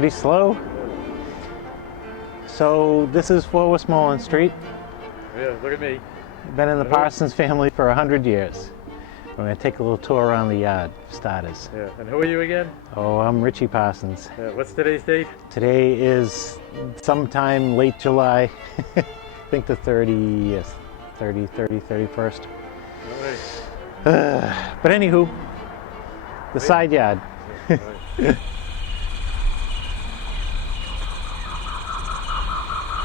Ready, slow. So this is for Westmoreland Street. Yeah, look at me. Been in the Parsons family for 100 years. We're going to take a little tour around the yard, for starters. Yeah, and who are you again? Oh, I'm Richie Parsons. Yeah, what's today's date? Today is sometime late July. I think the 31st. All right. But anywho, the side yard. Right.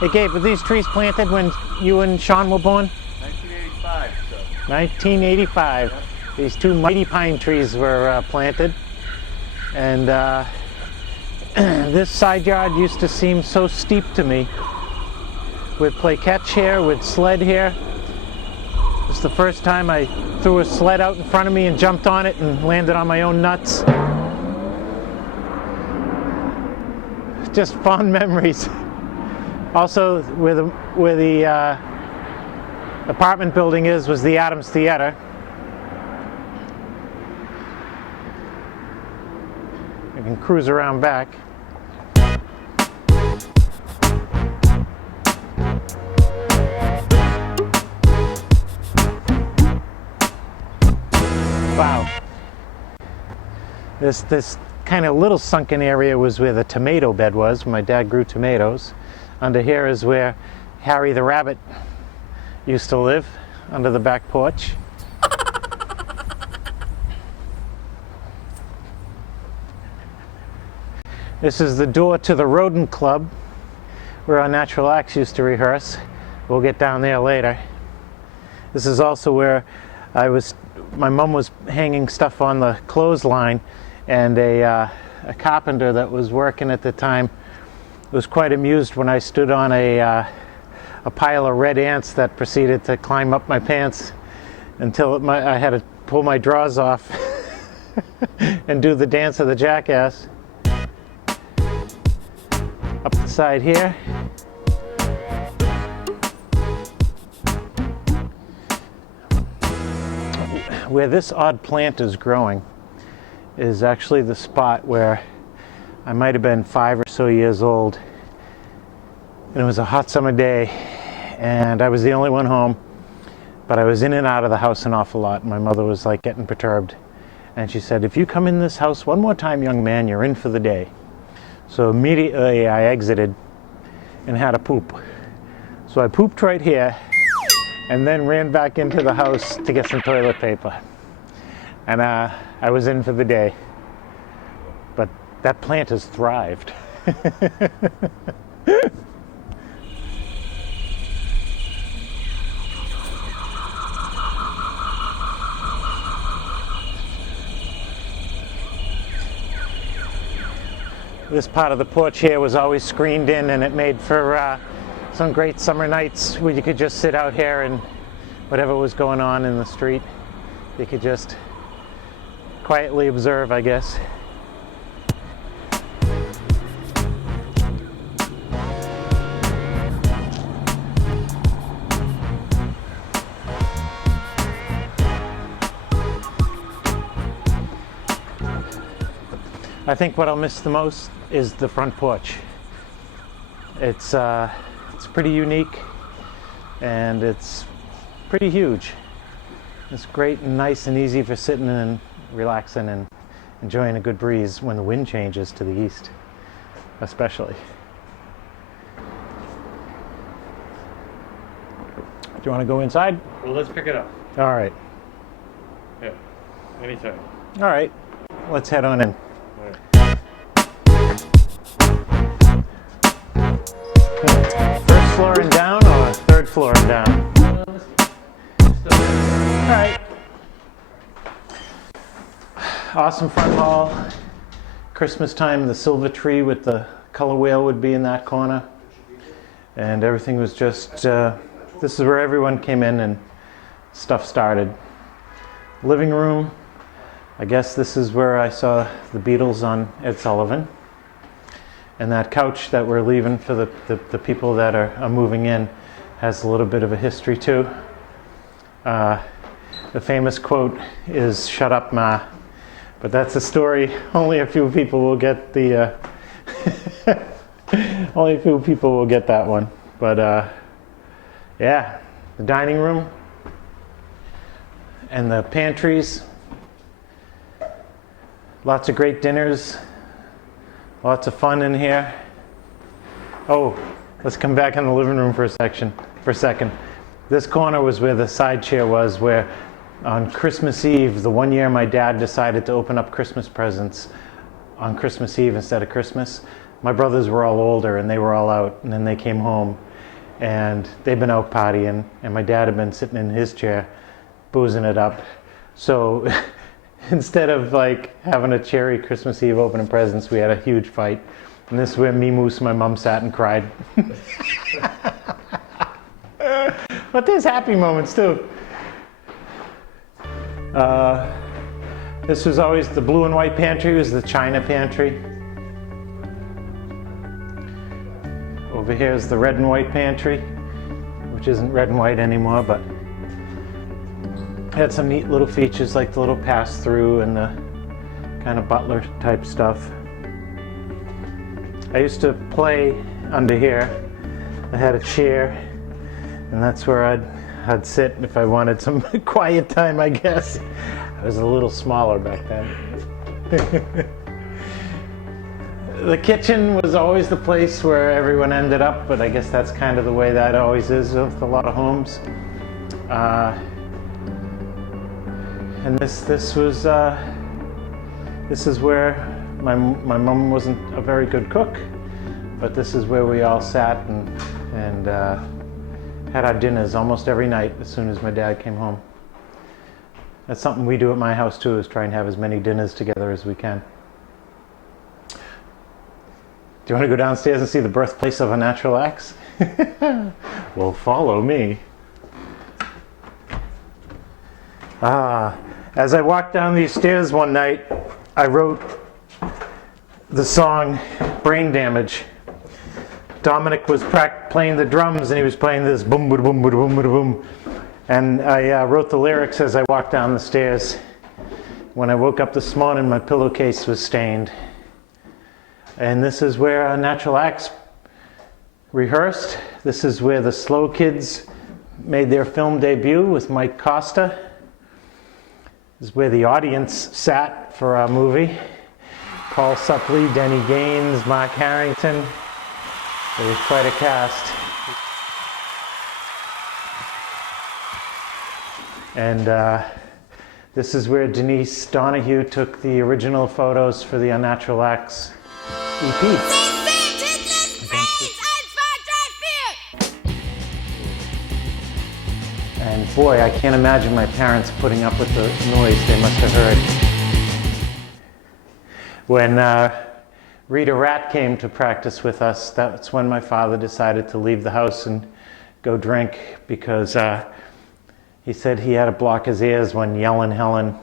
Hey Gabe, were these trees planted when you and Sean were born? 1985, so. 1985. Yep. These two mighty pine trees were planted. And this side yard used to seem so steep to me. We'd play catch here, we'd sled here. It was the first time I threw a sled out in front of me and jumped on it and landed on my own nuts. Just fond memories. Also, where the apartment building was the Adams Theater. You can cruise around back. Wow. This kind of little sunken area was where the tomato bed was. My dad grew tomatoes. Under here is where Harry the rabbit used to live, under the back porch. This is the door to the rodent club, where our natural acts used to rehearse. We'll get down there later. This is also where my mom was hanging stuff on the clothesline, and a carpenter that was working at the time was quite amused when I stood on a pile of red ants that proceeded to climb up my pants until I had to pull my drawers off and do the dance of the jackass. Up the side here. Where this odd plant is growing is actually the spot where I might have been 5 or so years old, and it was a hot summer day, and I was the only one home, but I was in and out of the house an awful lot. My mother was like getting perturbed, and she said, "If you come in this house one more time, young man, you're in for the day." So immediately I exited and had a poop. So I pooped right here and then ran back into the house to get some toilet paper, and I was in for the day. But that plant has thrived. This part of the porch here was always screened in, and it made for some great summer nights where you could just sit out here and whatever was going on in the street, you could just quietly observe, I guess. I think what I'll miss the most is the front porch. It's pretty unique, and it's pretty huge. It's great and nice and easy for sitting and relaxing and enjoying a good breeze when the wind changes to the east, especially. Do you want to go inside? Well, let's pick it up. All right. Yeah, anytime. All right. Let's head on in. All right. First floor and down, or third floor and down? All right. Awesome front hall. Christmas time, the silver tree with the color whale would be in that corner. And everything was just, this is where everyone came in and stuff started. Living room. I guess this is where I saw the Beatles on Ed Sullivan. And that couch that we're leaving for the people that are moving in has a little bit of a history too. The famous quote is, "Shut up, Ma." But that's a story only a few people will get the Only a few people will get that one. But yeah, the dining room and the pantries. Lots of great dinners. Lots of fun in here. Oh, let's come back in the living room for a second. This corner was where the side chair was, where on Christmas Eve, the one year my dad decided to open up Christmas presents on Christmas Eve instead of Christmas. My brothers were all older and they were all out, and then they came home and they'd been out partying, and my dad had been sitting in his chair boozing it up. So instead of like having a cherry Christmas Eve opening presents, we had a huge fight. And this is where me, Moose, my mom sat and cried. But there's happy moments too. This was always the blue and white pantry, was the China pantry. Over here is the red and white pantry, which isn't red and white anymore, but had some neat little features like the little pass-through and the kind of butler type stuff. I used to play under here. I had a chair, and that's where I'd sit if I wanted some quiet time, I guess. I was a little smaller back then. The kitchen was always the place where everyone ended up, but I guess that's kind of the way that always is with a lot of homes. And this is where my mom wasn't a very good cook, but this is where we all sat and had our dinners almost every night as soon as my dad came home. That's something we do at my house too, is try and have as many dinners together as we can. Do you want to go downstairs and see the birthplace of a natural axe? Well, follow me. As I walked down these stairs one night, I wrote the song Brain Damage. Dominic was playing the drums and he was playing this boom, boom, boom, boom, boom, boom. And I wrote the lyrics as I walked down the stairs. When I woke up this morning, my pillowcase was stained. And this is where Natural Axe rehearsed. This is where the Slow Kids made their film debut with Mike Costa. This is where the audience sat for our movie. Paul Suppley, Denny Gaines, Mark Harrington. It was quite a cast. And this is where Denise Donahue took the original photos for the Unnatural Axe EP. And boy, I can't imagine my parents putting up with the noise they must have heard. When Rita Rat came to practice with us, that's when my father decided to leave the house and go drink, because he said he had to block his ears when Yellin' Helen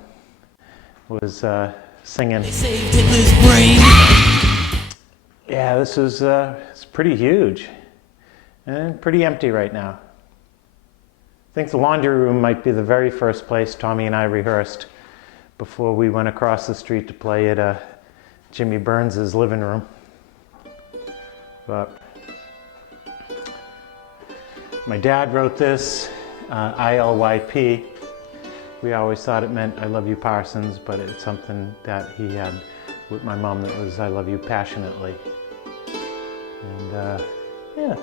was singing. They saved Hitler's brain. Yeah, this was it's pretty huge and pretty empty right now. I think the laundry room might be the very first place Tommy and I rehearsed before we went across the street to play at Jimmy Burns's living room. But my dad wrote this, ILYP. We always thought it meant I love you, Parsons, but it's something that he had with my mom that was I love you passionately. And yeah,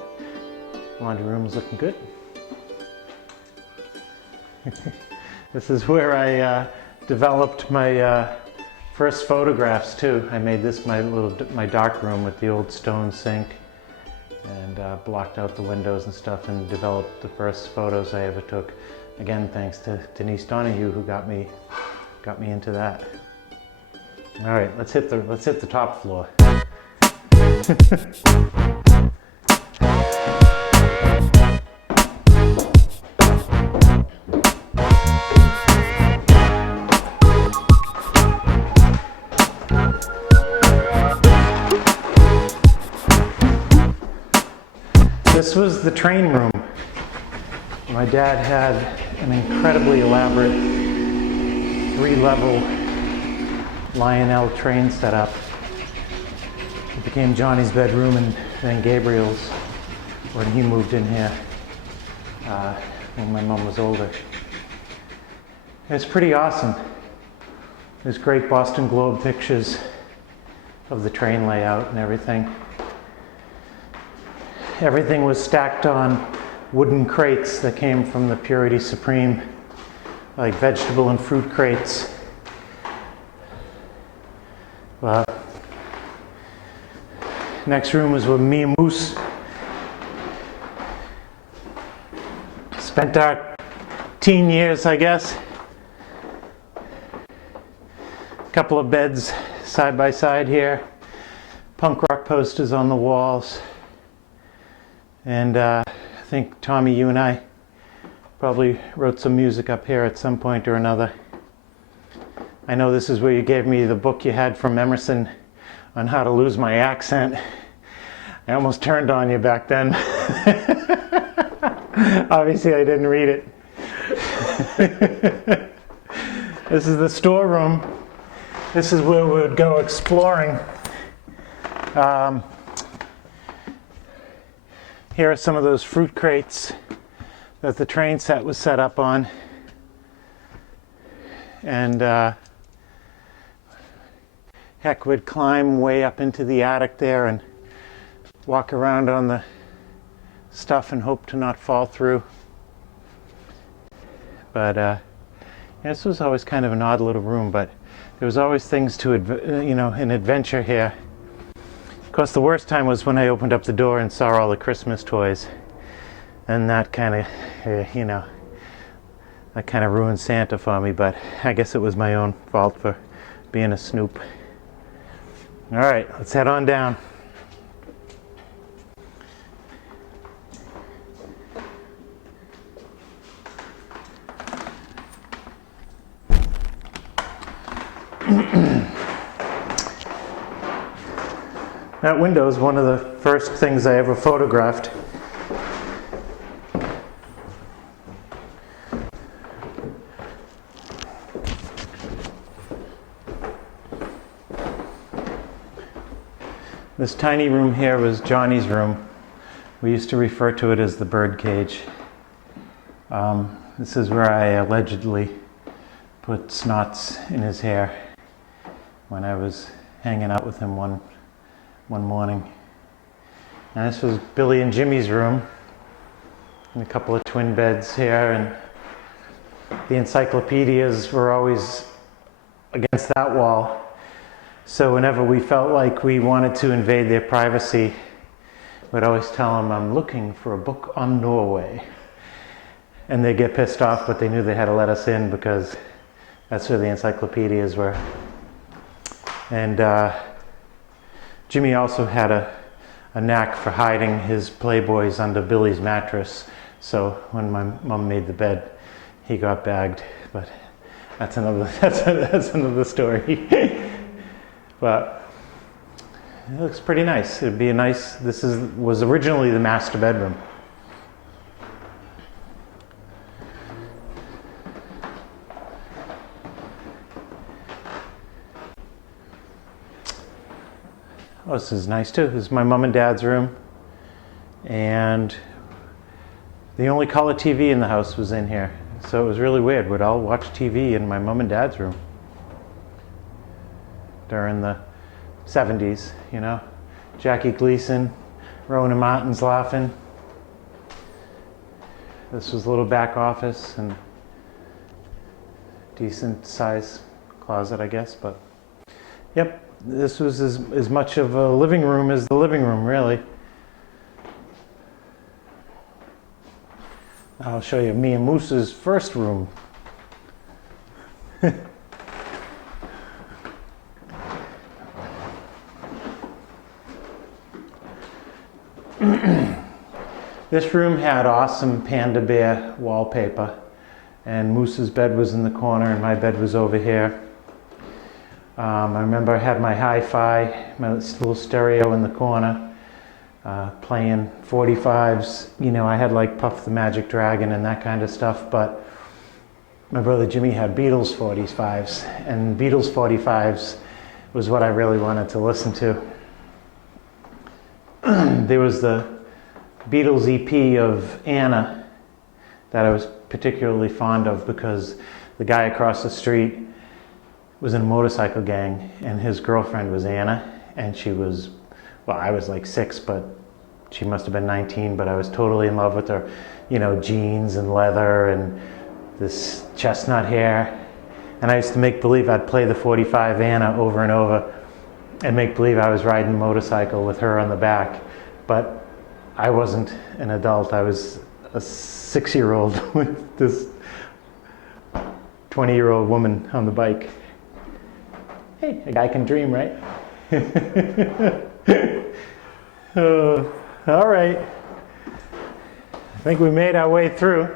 laundry room is looking good. This is where I developed my first photographs too. I made this my dark room with the old stone sink, and blocked out the windows and stuff, and developed the first photos I ever took. Again, thanks to Denise Donahue, who got me into that. All right, let's hit the top floor. This was the train room. My dad had an incredibly elaborate 3-level Lionel train set up. The became Johnny's bedroom and then Gabriel's when he moved in here when my mom was older. It's pretty awesome. There's great Boston Globe pictures of the train layout and everything. Everything was stacked on wooden crates that came from the Purity Supreme, like vegetable and fruit crates. Next room was where me and Moose spent our teen years, I guess. A couple of beds side by side here, punk rock posters on the walls, and I think, Tommy, you and I probably wrote some music up here at some point or another. I know this is where you gave me the book you had from Emerson on how to lose my accent. I almost turned on you back then. Obviously I didn't read it. This is the storeroom. This is where we would go exploring. Here are some of those fruit crates that the train set was set up on. And heck, we'd climb way up into the attic there and walk around on the stuff and hope to not fall through. But this was always kind of an odd little room, but there was always things to, an adventure here. Of course, the worst time was when I opened up the door and saw all the Christmas toys. And that kind of, that kind of ruined Santa for me, but I guess it was my own fault for being a snoop. All right, let's head on down. That window is one of the first things I ever photographed. This tiny room here was Johnny's room. We used to refer to it as the bird cage. This is where I allegedly put snots in his hair when I was hanging out with him one morning. And this was Billy and Jimmy's room, and a couple of twin beds here, and the encyclopedias were always against that wall. So whenever we felt like we wanted to invade their privacy, we'd always tell them, I'm looking for a book on Norway. And they'd get pissed off, but they knew they had to let us in because that's where the encyclopedias were. And Jimmy also had a knack for hiding his Playboys under Billy's mattress. So when my mom made the bed, he got bagged. But that's another story. But it looks pretty nice. It'd be a nice. Was originally the master bedroom. Oh, this is nice too. This is my mom and dad's room, and the only color TV in the house was in here. So it was really weird. We'd all watch TV in my mom and dad's room during the 70s, Jackie Gleason, Rona Martin's laughing. This was a little back office and decent size closet, I guess, but yep, this was as much of a living room as the living room, really. I'll show you me and Moose's first room. This room had awesome panda bear wallpaper, and Moose's bed was in the corner and my bed was over here. I remember I had my hi-fi, my little stereo in the corner, playing 45s. I had like Puff the Magic Dragon and that kind of stuff, but my brother Jimmy had Beatles 45s, and Beatles 45s was what I really wanted to listen to. there was the Beatles EP of Anna that I was particularly fond of because the guy across the street was in a motorcycle gang and his girlfriend was Anna, and she was, well, I was like 6, but she must have been 19, but I was totally in love with her, you know, jeans and leather and this chestnut hair. And I used to make believe I'd play the 45 Anna over and over and make believe I was riding a motorcycle with her on the back. But I wasn't an adult. I was a 6-year-old with this 20-year-old woman on the bike. Hey, a guy can dream, right? All right. I think we made our way through.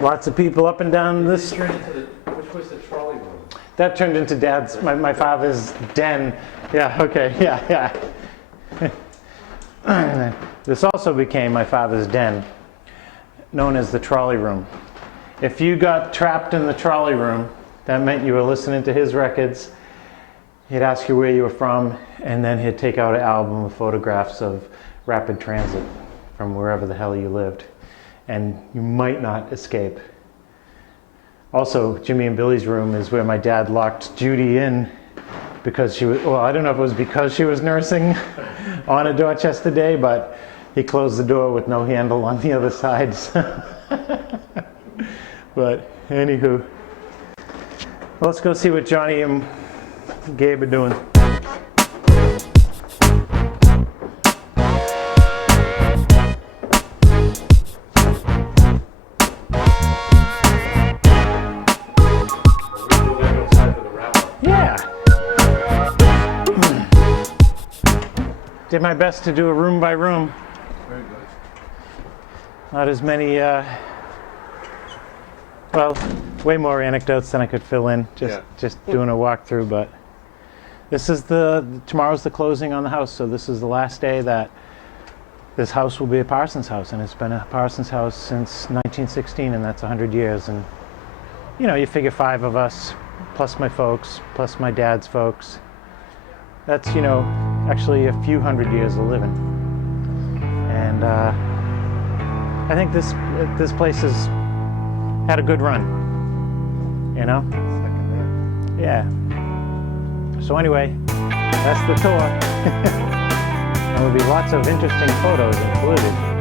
Lots of people up and down this. Which was the trolley room? That turned into Dad's, my father's den. Yeah, okay, yeah. This also became my father's den, known as the trolley room. If you got trapped in the trolley room, that meant you were listening to his records. He'd ask you where you were from, and then he'd take out an album of photographs of rapid transit from wherever the hell you lived. And you might not escape. Also, Jimmy and Billy's room is where my dad locked Judy in because she was, well, I don't know if it was because she was nursing on a Dorchester day, but he closed the door with no handle on the other side. But anywho, let's go see what Johnny and Gabe are doing. Did my best to do a room by room. Very good. Not as many, well, way more anecdotes than I could fill in, just doing a walkthrough, but this is tomorrow's the closing on the house, so this is the last day that this house will be a Parsons house, and it's been a Parsons house since 1916, and that's 100 years, and you know, you figure 5 of us, plus my folks, plus my dad's folks, that's, you know, actually a few hundred years of living. And I think this place has had a good run, you know? Yeah. So anyway, that's the tour. There will be lots of interesting photos included.